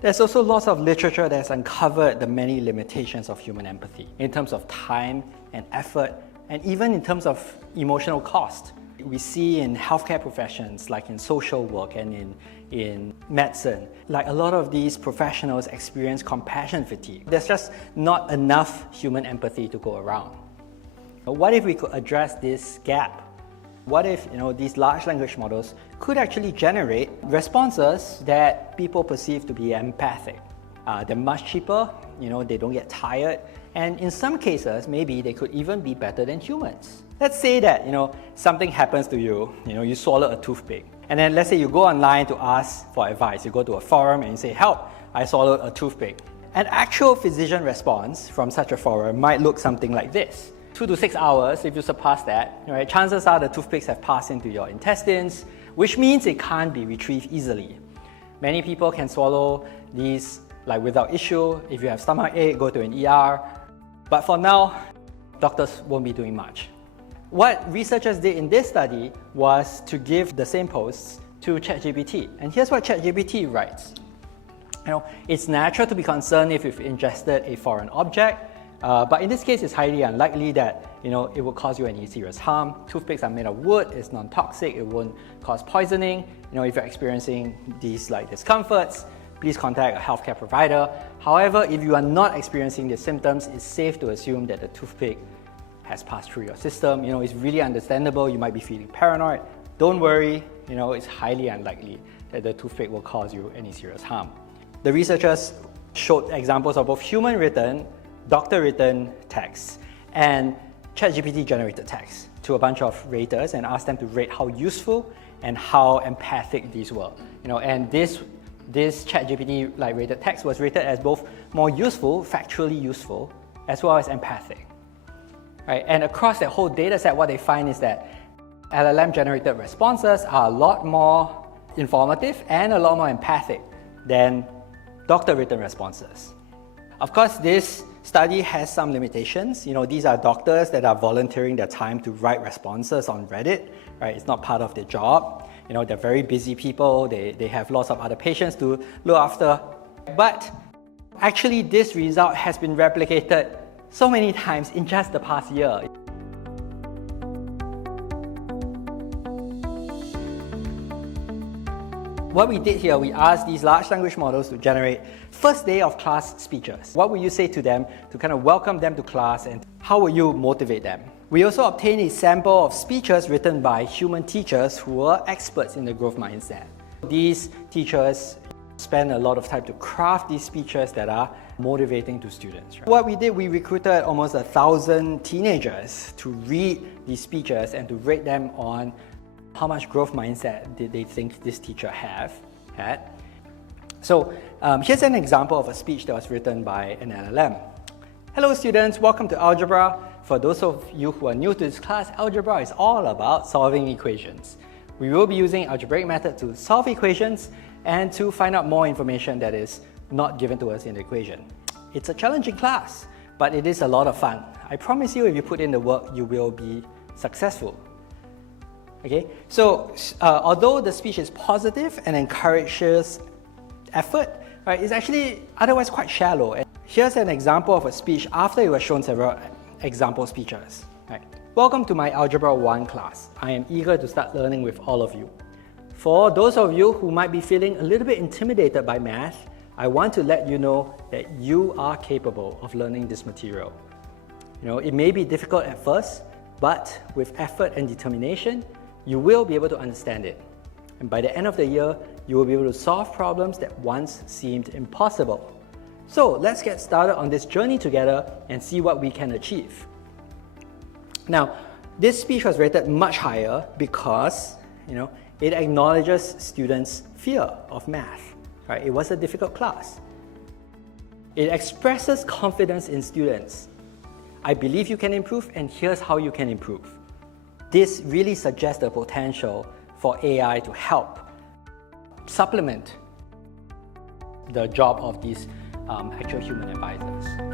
There's also lots of literature that's uncovered the many limitations of human empathy in terms of time and effort, and even in terms of emotional cost. We see in healthcare professions, like in social work and in medicine, like a lot of these professionals experience compassion fatigue. There's just not enough human empathy to go around. What if we could address this gap? What if these large language models could actually generate responses that people perceive to be empathic? They're much cheaper, they don't get tired, and in some cases, maybe they could even be better than humans. Let's say that something happens to you, you swallow a toothpick, and then let's say you go online to ask for advice. You go to a forum and you say, "Help, I swallowed a toothpick." An actual physician response from such a forum might look something like this. 2 to 6 hours, if you surpass that, chances are the toothpicks have passed into your intestines, which means it can't be retrieved easily. Many people can swallow these without issue. If you have stomach ache, go to an ER. But for now, doctors won't be doing much. What researchers did in this study was to give the same posts to ChatGPT. And here's what ChatGPT writes. It's natural to be concerned if you've ingested a foreign object. But in this case, it's highly unlikely that it will cause you any serious harm. Toothpicks are made of wood, it's non-toxic, it won't cause poisoning. If you're experiencing these discomforts, please contact a healthcare provider. However, if you are not experiencing these symptoms, it's safe to assume that the toothpick has passed through your system. It's really understandable. You might be feeling paranoid. Don't worry, it's highly unlikely that the toothpick will cause you any serious harm. The researchers showed examples of both human-written, doctor-written texts and ChatGPT generated text to a bunch of raters and asked them to rate how useful and how empathic these were. And this ChatGPT rated text was rated as both more useful, factually useful, as well as empathic. Right? And across that whole data set, what they find is that LLM generated responses are a lot more informative and a lot more empathic than doctor-written responses. Of course, this study has some limitations. These are doctors that are volunteering their time to write responses on Reddit. Right? It's not part of their job. They're very busy people. They have lots of other patients to look after. But actually, this result has been replicated so many times in just the past year. What we did here, we asked these large language models to generate first day of class speeches. What would you say to them to kind of welcome them to class, and how would you motivate them? We also obtained a sample of speeches written by human teachers who were experts in the growth mindset. These teachers spend a lot of time to craft these speeches that are motivating to students. Right? What we did, we recruited almost 1,000 teenagers to read these speeches and to rate them on how much growth mindset did they think this teacher had. So here's an example of a speech that was written by an LLM. Hello students, welcome to Algebra. For those of you who are new to this class, algebra is all about solving equations. We will be using algebraic method to solve equations and to find out more information that is not given to us in the equation. It's a challenging class, but it is a lot of fun. I promise you, if you put in the work, you will be successful. Okay, so although the speech is positive and encourages effort, right, it's actually otherwise quite shallow. And here's an example of a speech after it was shown several example speeches. Right. Welcome to my Algebra 1 class. I am eager to start learning with all of you. For those of you who might be feeling a little bit intimidated by math, I want to let you know that you are capable of learning this material. It may be difficult at first, but with effort and determination, you will be able to understand it. And by the end of the year, you will be able to solve problems that once seemed impossible. So let's get started on this journey together and see what we can achieve. Now, this speech was rated much higher because, it acknowledges students' fear of math. Right? It was a difficult class. It expresses confidence in students. I believe you can improve, and here's how you can improve. This really suggests the potential for AI to help supplement the job of these actual human advisors.